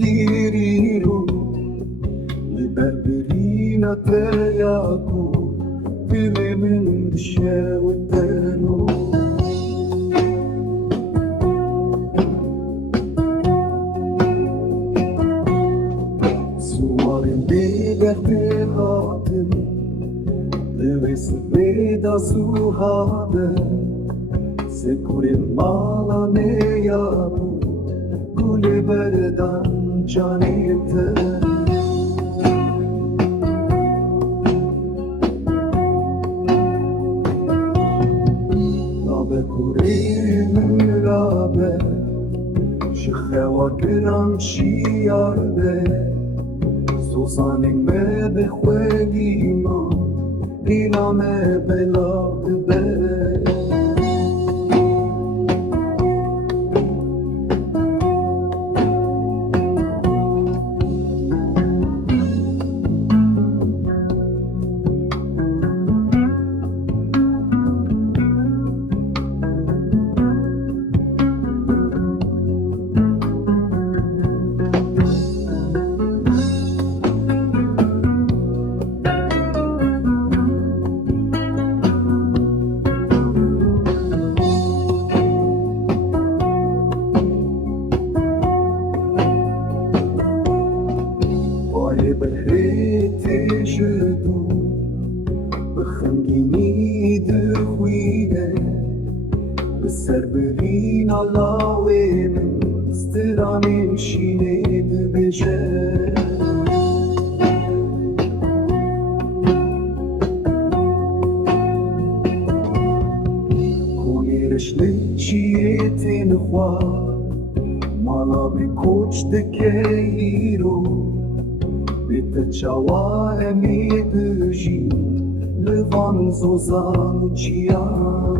Giriru, liberina te yaku, bilimin shewtenu. Suarin biber te hatin, devis veda suhade, sekurin mala ne yaku. Gule berdan canite Nabe kurim rabe Shikhewa kiran shiyarbe Susanik me bekhwegima Ila me belad be بحيتي جدو بخنجيني دخوينة بالسربرين الله ومن استرامي شيني ببجاه كوني رشلي شيتي نخوار مالا بكوش دكيرو Bitteçava emi dëgjim Lëvan zozan qian